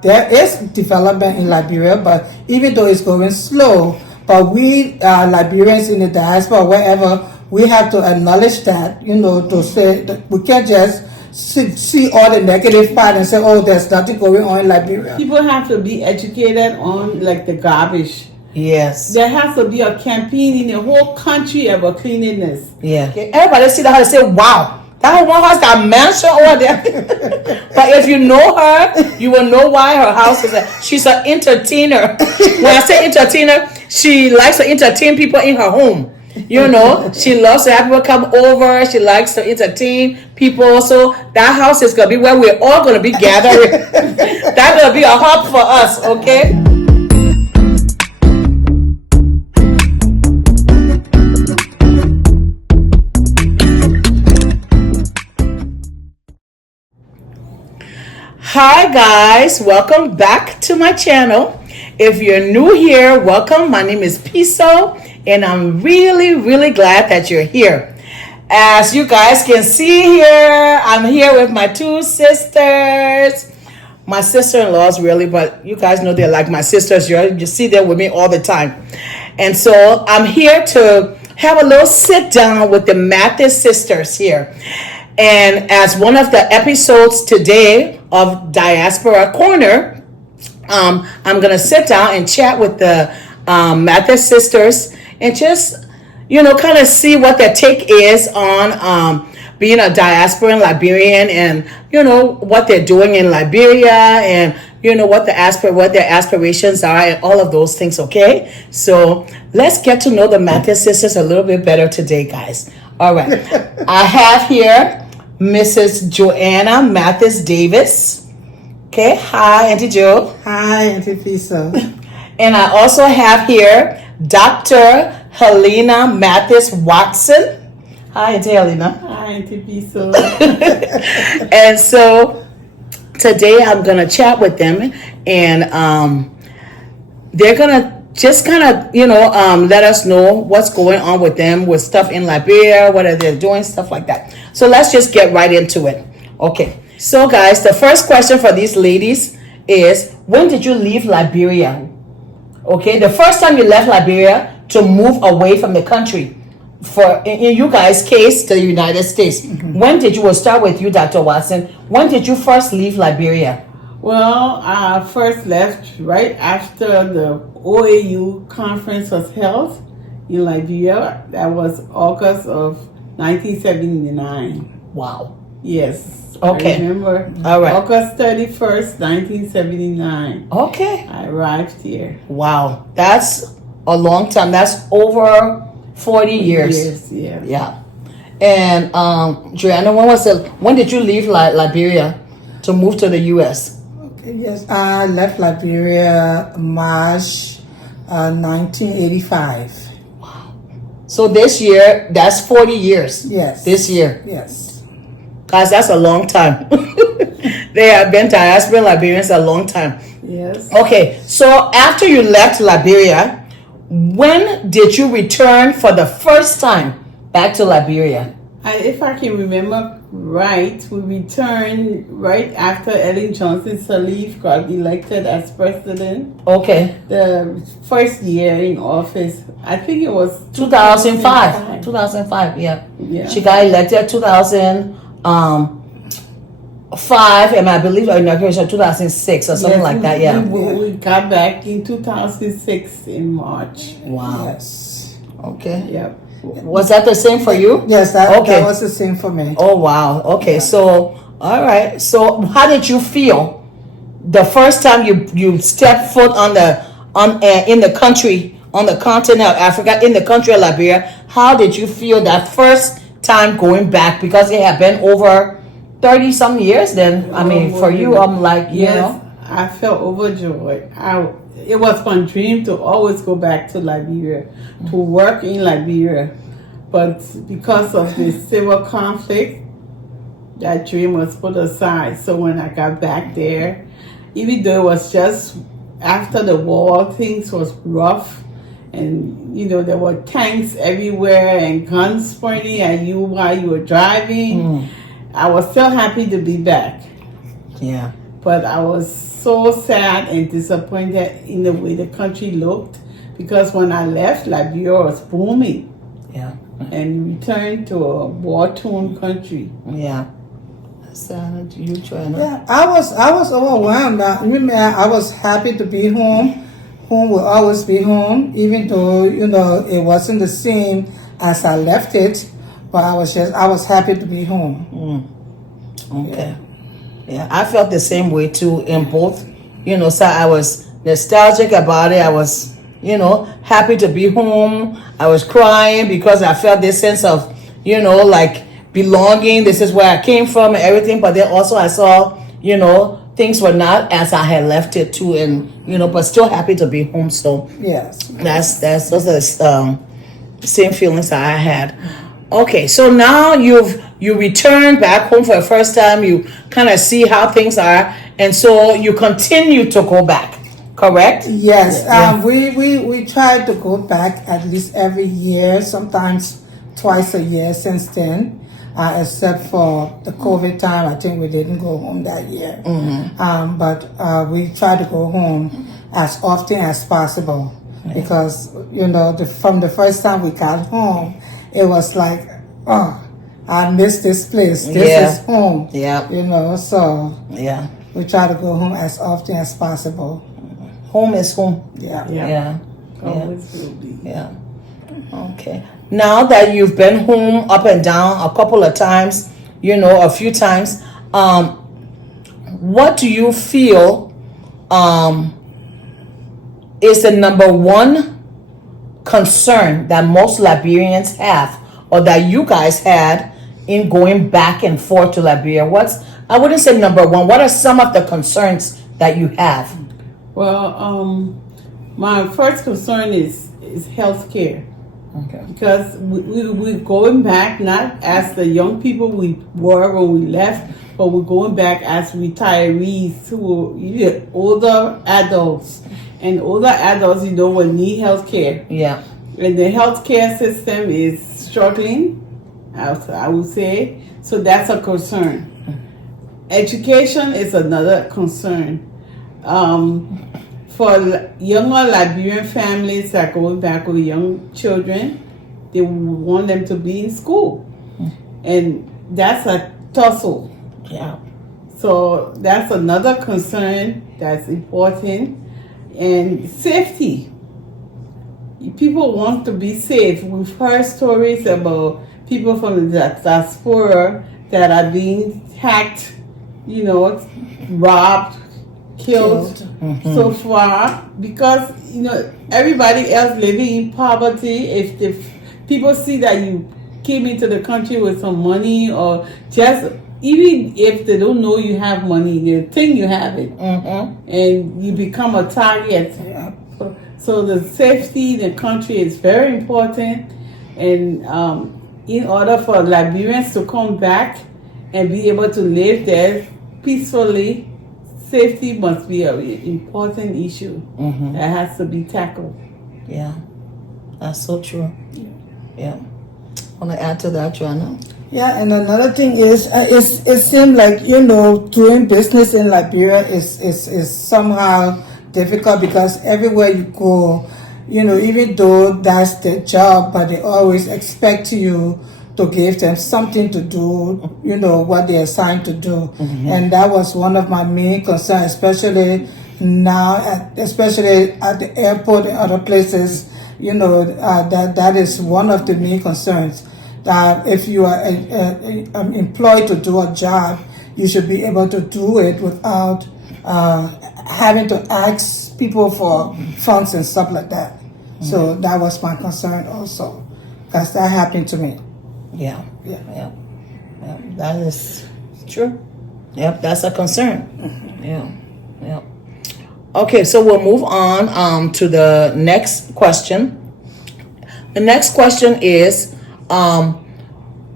There is development in Liberia, but even though it's going slow, but we Liberians in the diaspora, wherever, we have to acknowledge that, to say that we can't just see all the negative part and say, oh, there's nothing going on in Liberia. People have to be educated on like the garbage. Yes. There has to be a campaign in the whole country about cleanliness. Yeah. Okay. Everybody see that house and say, wow. That one house got mansion over there. But if you know her, you will know why her house is there. She's an entertainer. When I say entertainer, she likes to entertain people in her home. She loves to have people come over. She likes to entertain people. So that house is going to be where we're all going to be gathering. That's going to be a hub for us, okay? Hi guys, welcome back to my channel. If you're new here, welcome. My name is Piso and I'm really glad that you're here. As you guys can see here, I'm here with my two sisters. My sister-in-laws really, but you guys know they're like my sisters. You see them with me all the time. And so I'm here to have a little sit down with the Mathies sisters here. And as one of the episodes today of Diaspora Corner, I'm going to sit down and chat with the Mathies sisters and just, kind of see what their take is on being a diasporan Liberian and, what they're doing in Liberia and, what their aspirations are and all of those things, okay? So let's get to know the Mathies sisters a little bit better today, guys. All right. I have here Mrs. Joanna Mathies Davies. Okay, hi, Auntie Jo. Hi, Auntie Piso. And I also have here Dr. Helena Mathies Watson. Hi, Auntie Helena. Hi, Auntie Piso. And so today I'm going to chat with them and they're going to just kind of, let us know what's going on with them, with stuff in Liberia, what are they doing, stuff like that. So let's just get right into it. Okay. So guys, the first question for these ladies is, when did you leave Liberia? Okay. The first time you left Liberia to move away from the country, for in you guys' case, to the United States. Mm-hmm. When did you, we'll start with you, Dr. Watson. When did you first leave Liberia? Well, I first left right after the OAU conference was held in Liberia. That was August of 1979. Wow. Yes. Okay. I remember. All right. August 31st, 1979. Okay. I arrived here. Wow. That's a long time. That's over 40 years. Yeah. Yeah. And Joanna, when did you leave Liberia to move to the U.S.? Yes, I left Liberia March 1985. Wow. So this year, that's 40 years. Yes. This year. Yes. Guys, that's a long time. They have been diaspora Liberians a long time. Yes. Okay, so after you left Liberia, when did you return for the first time back to Liberia? If I can remember right, we returned right after Ellen Johnson Sirleaf got elected as president. Okay. The first year in office, I think it was 2005. 2005, yeah. She got elected 2005, and I believe her inauguration 2006 or something like that, yeah. We got back in 2006 in March. Wow. Yes. Okay. Yep. Was that the same for you? Yes, that was the same for me. Oh, wow. Okay, yeah. So, all right. So, how did you feel the first time you stepped foot in the country, on the continent of Africa, in the country of Liberia? How did you feel that first time going back? Because it had been over 30-some years then. I mean, for you, I'm like, you know. I felt overjoyed. It was my dream to always go back to Liberia, to work in Liberia. But because of the civil conflict, that dream was put aside. So when I got back there, even though it was just after the war, things was rough. And, there were tanks everywhere and guns pointing at you while you were driving. I was still happy to be back. Yeah. But I was so sad and disappointed in the way the country looked, because when I left, Liberia was booming. Yeah. And returned to a war-torn country. Yeah. Sad. You, Joanna? Yeah, I was overwhelmed. I was happy to be home. Home will always be home, even though it wasn't the same as I left it. But I was happy to be home. Okay. Yeah, I felt the same way too in both. So I was nostalgic about it. I was, happy to be home. I was crying because I felt this sense of, like belonging. This is where I came from and everything. But then also I saw, things were not as I had left it too, and but still happy to be home. So Yes. that's those are the same feelings that I had. Okay, so now you returned back home for the first time. You kind of see how things are, and so you continue to go back, correct? Yes. We try to go back at least every year, sometimes twice a year since then. Except for the COVID time, I think we didn't go home that year. But we try to go home as often as possible, because from the first time we got home, it was like, oh, I miss this place. This is home. Yeah. So Yeah. we try to go home as often as possible. Home is home. Yeah. Yeah. Always will be. Yeah. Okay. Now that you've been home up and down a couple of times, a few times, what do you feel is the number one concern that most Liberians have, or that you guys had in going back and forth to Liberia? I wouldn't say number one. What are some of the concerns that you have? Well, my first concern is health care. Okay. Because we're going back not as the young people we were when we left, but we're going back as retirees who are older adults. And older adults, will need health care. Yeah. And the healthcare system is struggling, I would say. So that's a concern. Education is another concern. For younger Liberian families that are going back with young children, they want them to be in school. And that's a tussle. Yeah. So that's another concern that's important. And safety. People want to be safe. We've heard stories about people from the diaspora that are being hacked, robbed, killed so far, because everybody else living in poverty. If the people see that you came into the country with some money, or just even if they don't know you have money, they think you have it, and you become a target. So the safety in the country is very important, and in order for Liberians to come back and be able to live there peacefully, safety must be an important issue that has to be tackled. Yeah, that's so true. Yeah. Want to add to that, Joanna? Yeah, and another thing is, it seems like doing business in Liberia is somehow difficult, because everywhere you go, even though that's their job, but they always expect you to give them something to do, what they're assigned to do. And that was one of my main concerns, especially now, especially at the airport and other places. That is one of the main concerns. That if you are employed to do a job, you should be able to do it without having to ask people for funds and stuff like that. So that was my concern also, because that happened to me. Yeah. That is true. Yep, that's a concern. Yeah. Okay, so we'll move on to the next question. The next question is,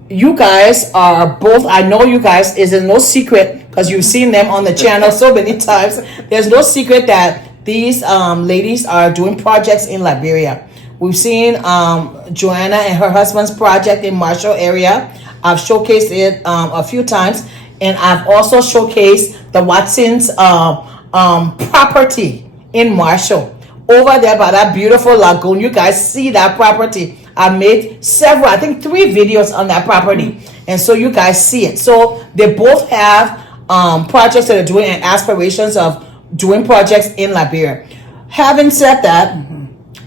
you guys are both, I know you guys, is no secret, because you've seen them on the channel so many times, there's no secret that these ladies are doing projects in Liberia. We've seen Joanna and her husband's project in Marshall area. I've showcased it a few times, and I've also showcased the Watson's property in Marshall. Over there by that beautiful lagoon. You guys see that property. I made several, I think 3 videos on that property. And so you guys see it. So they both have projects that are doing and aspirations of doing projects in Liberia. Having said that,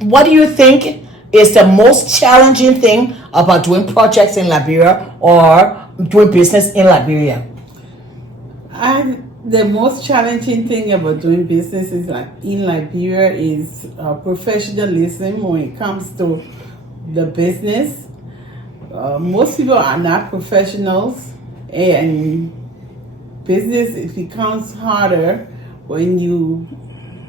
what do you think is the most challenging thing about doing projects in Liberia or doing business in Liberia? The most challenging thing about doing business is in Liberia is professionalism when it comes to the business. Most people are not professionals, and business, it becomes harder when you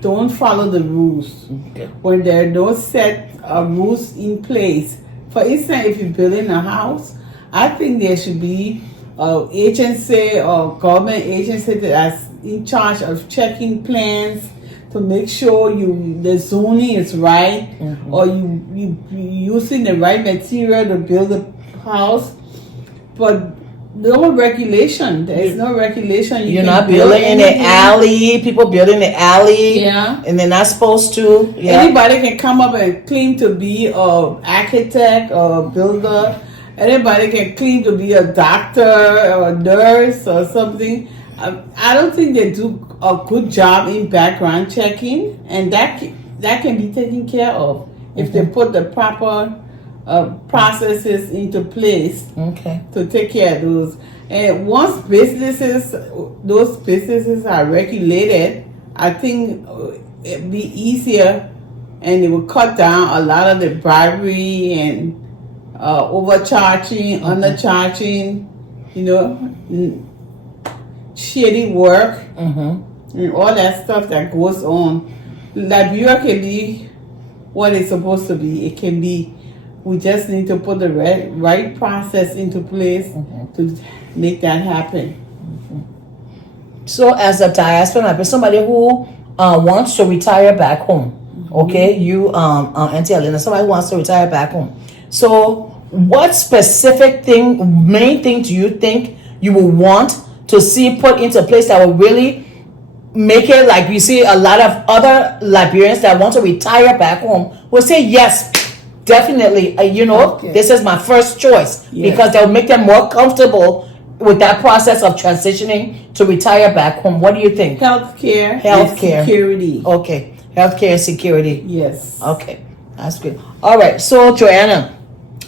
don't follow the rules. Okay. When there are no set rules in place. For instance, if you're building a house, I think there should be an agency or government agency that's in charge of checking plans to make sure the zoning is right, or you using the right material to build a house. But no regulation. There is no regulation. You're not building in the alley. People building in the alley. Yeah. And they're not supposed to. Yeah. Anybody can come up and claim to be an architect or a builder. Anybody can claim to be a doctor or a nurse or something. I don't think they do a good job in background checking, and that can be taken care of if they put the proper processes into place to take care of those. And once those businesses are regulated, I think it'd be easier, and it will cut down a lot of the bribery and overcharging, undercharging, shady work, and all that stuff that goes on. Liberia can be what it's supposed to be. It can be. We just need to put the right process into place to make that happen. So as a diaspora, somebody who wants to retire back home, okay, you, Auntie Helena, somebody who wants to retire back home. So what specific main thing do you think you will want to see put into place that will really make it like you see a lot of other Liberians that want to retire back home will say, yes, definitely, this is my first choice, because they'll make them more comfortable with that process of transitioning to retire back home. What do you think? Healthcare. And security. Okay. Healthcare and security. Yes. Okay. That's good. All right. So, Joanna,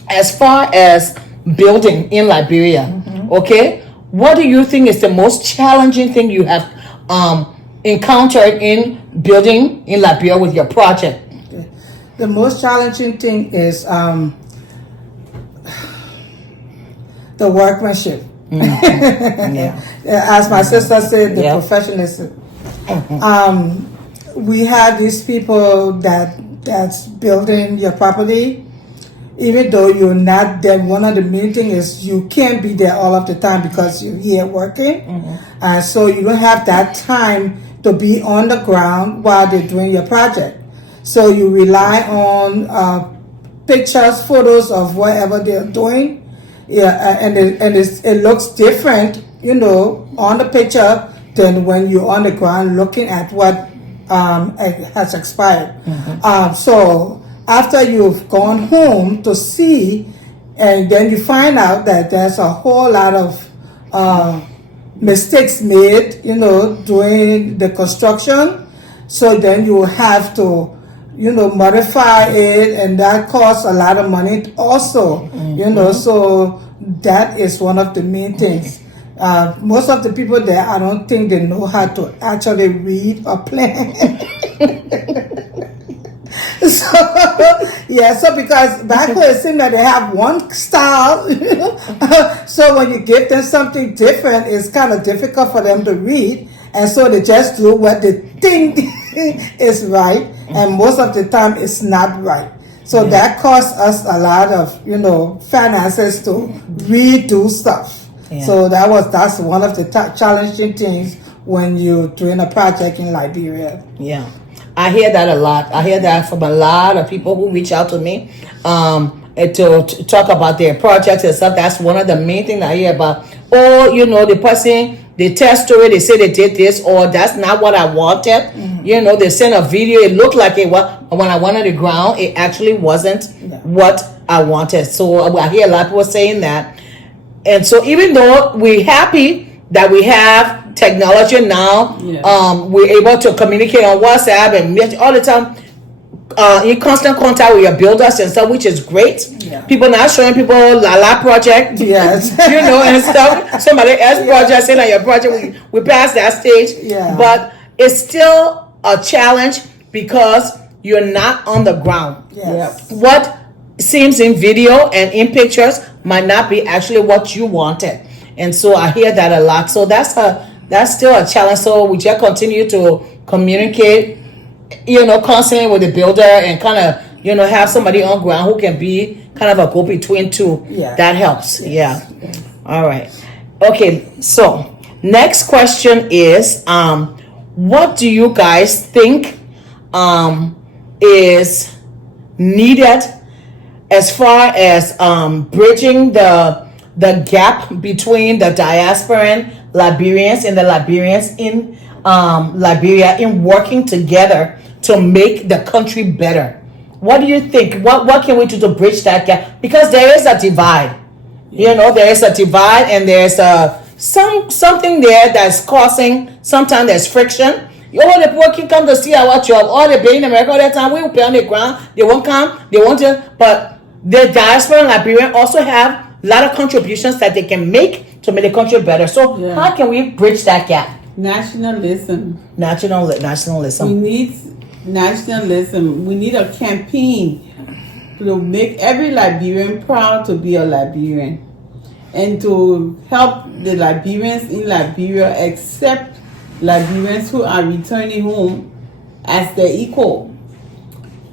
as far as building in Liberia, okay, what do you think is the most challenging thing you have encountered in building in Liberia with your project? The most challenging thing is the workmanship. As my sister said, the professionalism. We have these people that's building your property. Even though you're not there, one of the main things is you can't be there all of the time because you're here working. And so you don't have that time to be on the ground while they're doing your project. So you rely on pictures, photos of whatever they're doing, and it looks different, on the picture than when you're on the ground looking at what has expired. So after you've gone home to see, and then you find out that there's a whole lot of mistakes made, during the construction. So then you have to modify it, and that costs a lot of money also, so that is one of the main things. Most of the people there, I don't think they know how to actually read a plan. So because back home it seems that they have one style, so when you give them something different, it's kind of difficult for them to read, and so they just do what they think is right, and most of the time it's not right. So that costs us a lot of finances to redo stuff. So that's one of the challenging things when you're doing a project in Liberia. I hear that a lot. I hear that from a lot of people who reach out to me. to talk about their projects and stuff. That's one of the main things I hear about. Or, you know, the person, they tell story, they say they did this, or that's not what I wanted. You know, they send a video, it looked like it was, when I went on the ground, it actually wasn't what I wanted. So I hear a lot of people saying that. And so even though we're happy that we have technology now, we're able to communicate on WhatsApp and meet all the time, in constant contact with your builders and stuff, which is great. People now showing people La project, you know, and stuff. Somebody else project, saying that your project, we passed that stage. But it's still a challenge because you're not on the ground. What seems in video and in pictures might not be actually what you wanted. And so I hear that a lot. So that's still a challenge. So we just continue to communicate, you know, constantly with the builder and kind of, you know, have somebody on ground who can be kind of a go-between too. That helps. All right. Okay. So next question is, what do you guys think is needed as far as bridging the gap between the diasporan Liberians and the Liberians in Liberia in working together to make the country better? What do you think? What can we do to bridge that gap? Because there is a divide. You know, there is a divide, and there's something there that's causing, sometimes there's friction. All the people can come to see our job. All the people in America all the time, we will pay on the ground. They won't come. They won't do. But the diaspora and Liberian also have a lot of contributions that they can make to make the country better. So how can we bridge that gap? Nationalism. Nationalism. We need nationalism. We need a campaign to make every Liberian proud to be a Liberian, and to help the Liberians in Liberia accept Liberians who are returning home as their equal.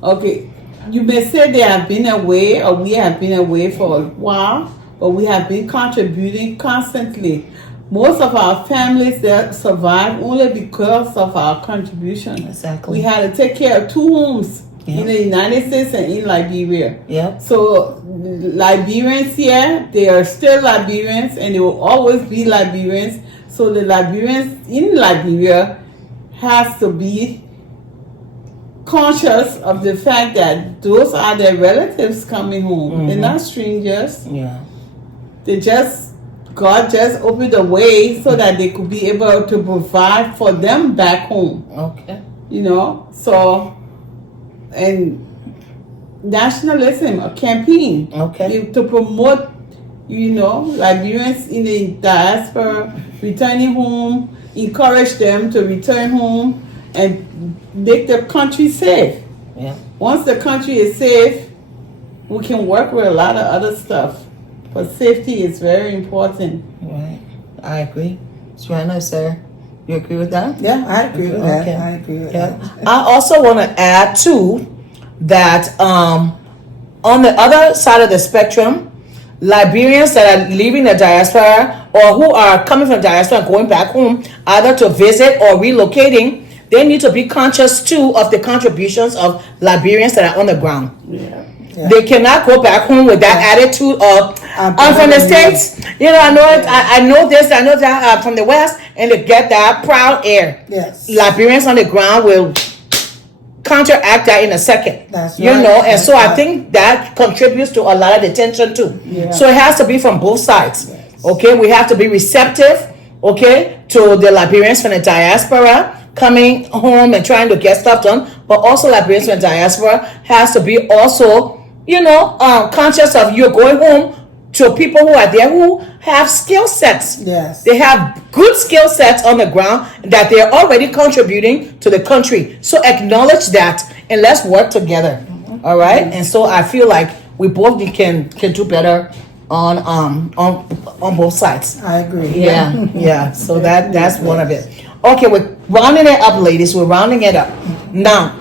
Okay, you may say they have been away, or we have been away for a while, but we have been contributing constantly. Most of our families that survive only because of our contribution. Exactly. We had to take care of 2 homes in the United States and in Liberia. So Liberians here, they are still Liberians, and they will always be Liberians. So the Liberians in Liberia has to be conscious of the fact that those are their relatives coming home. They're not strangers. They God just opened the way so that they could be able to provide for them back home. You know, so, and nationalism, a campaign to promote, you know, Liberians in the diaspora returning home, encourage them to return home and make the country safe. Once the country is safe, we can work with a lot of other stuff. But safety is very important. Right. I agree. Joanna, sir, you agree with that? Yeah, I agree with that. I agree with that. I also want to add too that on the other side of the spectrum, Liberians that are leaving the diaspora or who are coming from the diaspora and going back home, either to visit or relocating, they need to be conscious too of the contributions of Liberians that are on the ground. They cannot go back home with that attitude of I'm from the States. You know, I know this, I know that, I'm from the West, and they get that proud air. Liberians on the ground will counteract that in a second. You know, and so I think that contributes to a lot of the tension too. So it has to be from both sides. Okay, we have to be receptive, okay, to the Liberians from the diaspora coming home and trying to get stuff done, but also Liberians from the diaspora has to be also, you know, conscious of you're going home to people who are there who have skill sets. They have good skill sets on the ground that they're already contributing to the country. So acknowledge that and let's work together. All right. And so I feel like we both can do better on both sides. I agree. Yeah. So that's one of it. Okay, we're rounding it up, ladies. We're rounding it up. Now,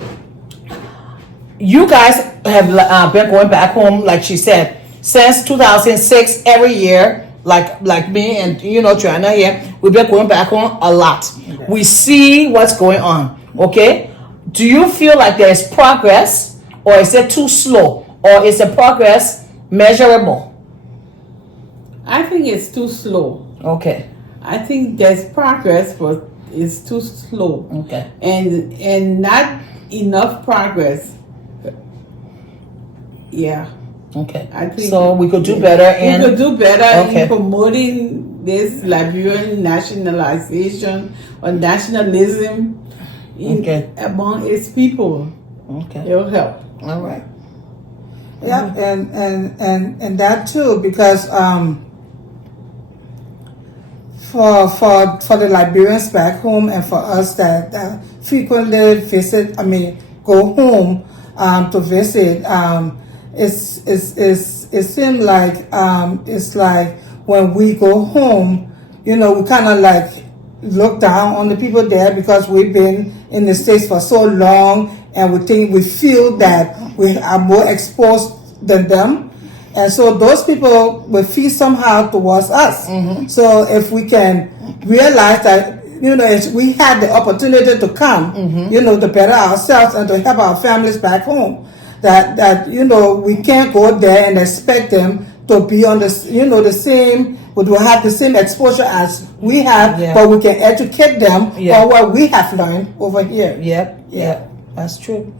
you guys have been going back home, like she said, since 2006 every year, like me and, you know, Joanna here. We've been going back home a lot. We see what's going on, okay? Do you feel like there's progress, or is it too slow? Or is the progress measurable? I think it's too slow. Okay. I think there's progress, but it's too slow. Okay. And not enough progress. Yeah. Okay. I think so. We could do better in. We could do better Okay. in promoting this Liberian nationalization or nationalism among its people. Okay. It'll help. All right. Yeah, and that too, because for the Liberians back home and for us that frequently visit, go home to visit, it seems like it's like when we go home, we kind of like look down on the people there because we've been in the States for so long, and we feel that we are more exposed than them, and so those people will feel somehow towards us. So if we can realize that if we had the opportunity to come, to better ourselves and to help our families back home, that we can't go there and expect them to be on the the same, would have the same exposure as we have, but we can educate them on what we have learned over here. Yep. That's true.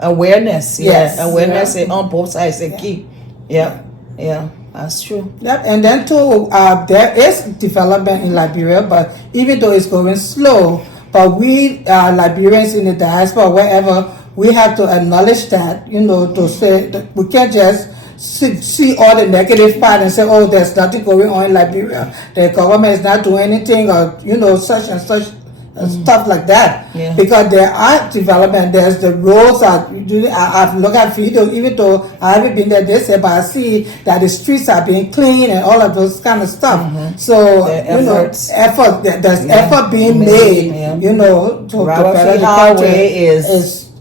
Awareness. Yes. Awareness on both sides is key. Yeah. That's true. Yep, and then too, there is development in Liberia, but even though it's going slow, but we Liberians in the diaspora, wherever, we have to acknowledge that, to say that we can't just see all the negative part and say, oh, there's nothing going on in Liberia, the government is not doing anything, or such and such stuff like that. Because there are development. There's the roads. I've looked at videos, even though I haven't been there this year, but I see that the streets are being cleaned and all of those kind of stuff. So there's effort being made. To better the highway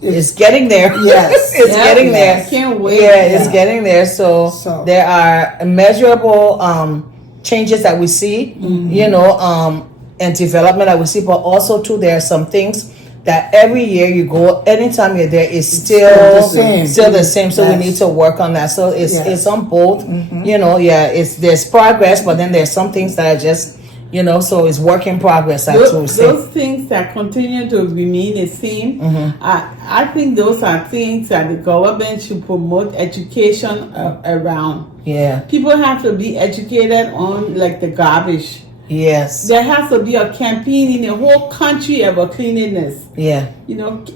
is getting there. Yes, it's getting there. I can't wait. It's getting there. So there are measurable changes that we see. And development that we see, but also too, there are some things that every year you go, anytime you're there, it's still the same. So we need to work on that. So it's on both. There's progress, but then there's some things that are just, so it's work in progress. Those things that continue to remain the same, I think those are things that the government should promote education around. Yeah. People have to be educated on like the garbage. Yes. There has to be a campaign in the whole country about cleanliness. Yeah.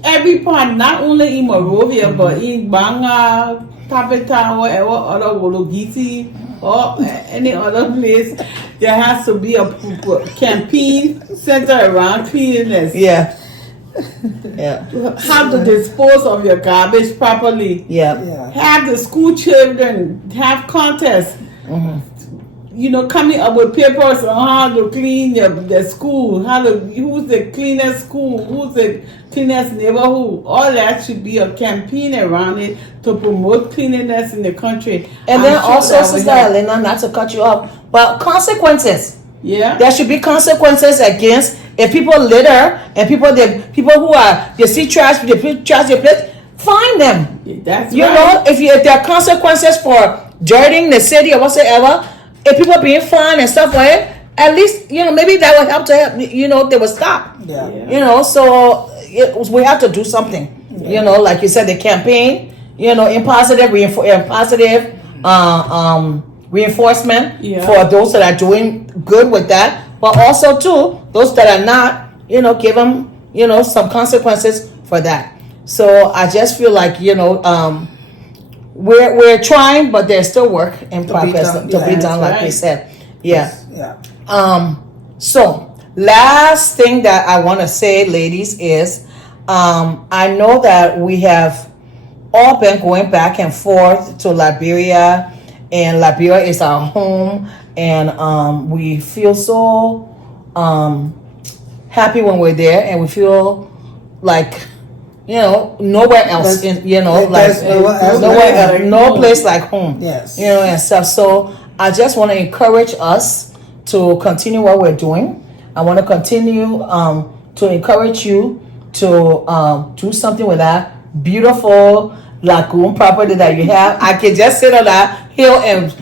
Every part, not only in Monrovia, but in Banga, Tapeta, whatever other Wologisi, or any other place, there has to be a campaign centered around cleanliness. Yeah. How to dispose of your garbage properly. Have the school children have contests. Coming up with papers on how to clean the school, who's the cleanest school, who's the cleanest neighborhood. All that should be a campaign around it to promote cleanliness in the country. And then also, Sister Helena, not to cut you off, but consequences. Yeah. There should be consequences against if people litter and people who are they see trash, they put trash in place, fine them. That's right. If there are consequences for dirtying the city or whatsoever. If people being fined and stuff like that, at least, maybe that would help they would stop. So we have to do something. Like you said, the campaign, in positive reinforcement for those that are doing good with that. But also, too, those that are not, give them, some consequences for that. So I just feel like, we're trying, but there's still work in progress to be done, like we said. So last thing that I want to say, ladies, is I know that we have all been going back and forth to Liberia, and Liberia is our home, and we feel so happy when we're there, and we feel like nowhere else no place like home. Yes. And stuff. So I just want to encourage us to continue what we're doing. I want to continue to encourage you to do something with that beautiful lagoon property that you have. I can just sit on that hill and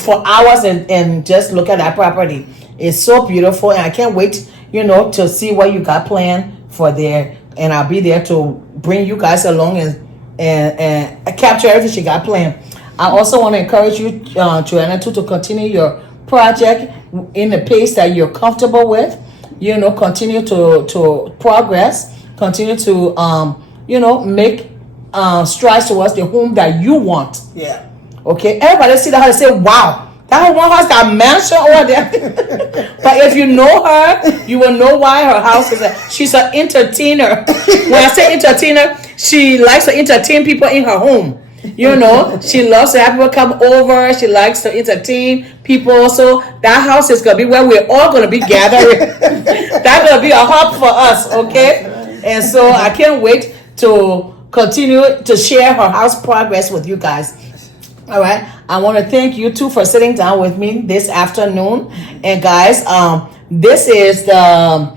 for hours and just look at that property. It's so beautiful, and I can't wait, to see what you got planned for there. And I'll be there to bring you guys along and capture everything you got planned. I also want to encourage you, Joanna, to continue your project in the pace that you're comfortable with. Continue to progress. Continue to, make strides towards the home that you want. Yeah. Okay? Everybody see that house and say, wow, that one house got a mansion over there. But if you know her, you will know why her house is she's an entertainer. When I say entertainer, she likes to entertain people in her home. She loves to have people come over. She likes to entertain people. So that house is going to be where we're all going to be gathering. That's going to be a hub for us, okay? And so I can't wait to continue to share her house progress with you guys. All right. I want to thank you too for sitting down with me this afternoon. And guys, this is the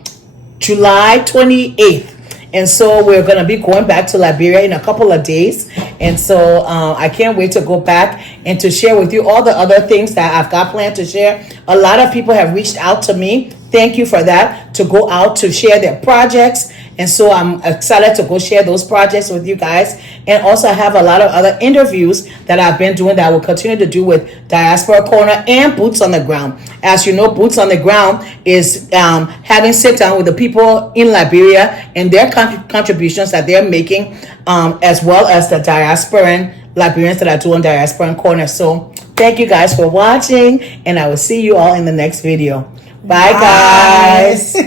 July 28th. And so we're going to be going back to Liberia in a couple of days. And so I can't wait to go back and to share with you all the other things that I've got planned to share. A lot of people have reached out to me. Thank you for that, to go out to share their projects. And so I'm excited to go share those projects with you guys. And also I have a lot of other interviews that I've been doing that I will continue to do with Diaspora Corner and Boots on the Ground. As you know, Boots on the Ground is having sit down with the people in Liberia and their contributions that they're making, as well as the diasporan Liberians that are doing Diaspora Corner. So thank you guys for watching, and I will see you all in the next video. Bye guys.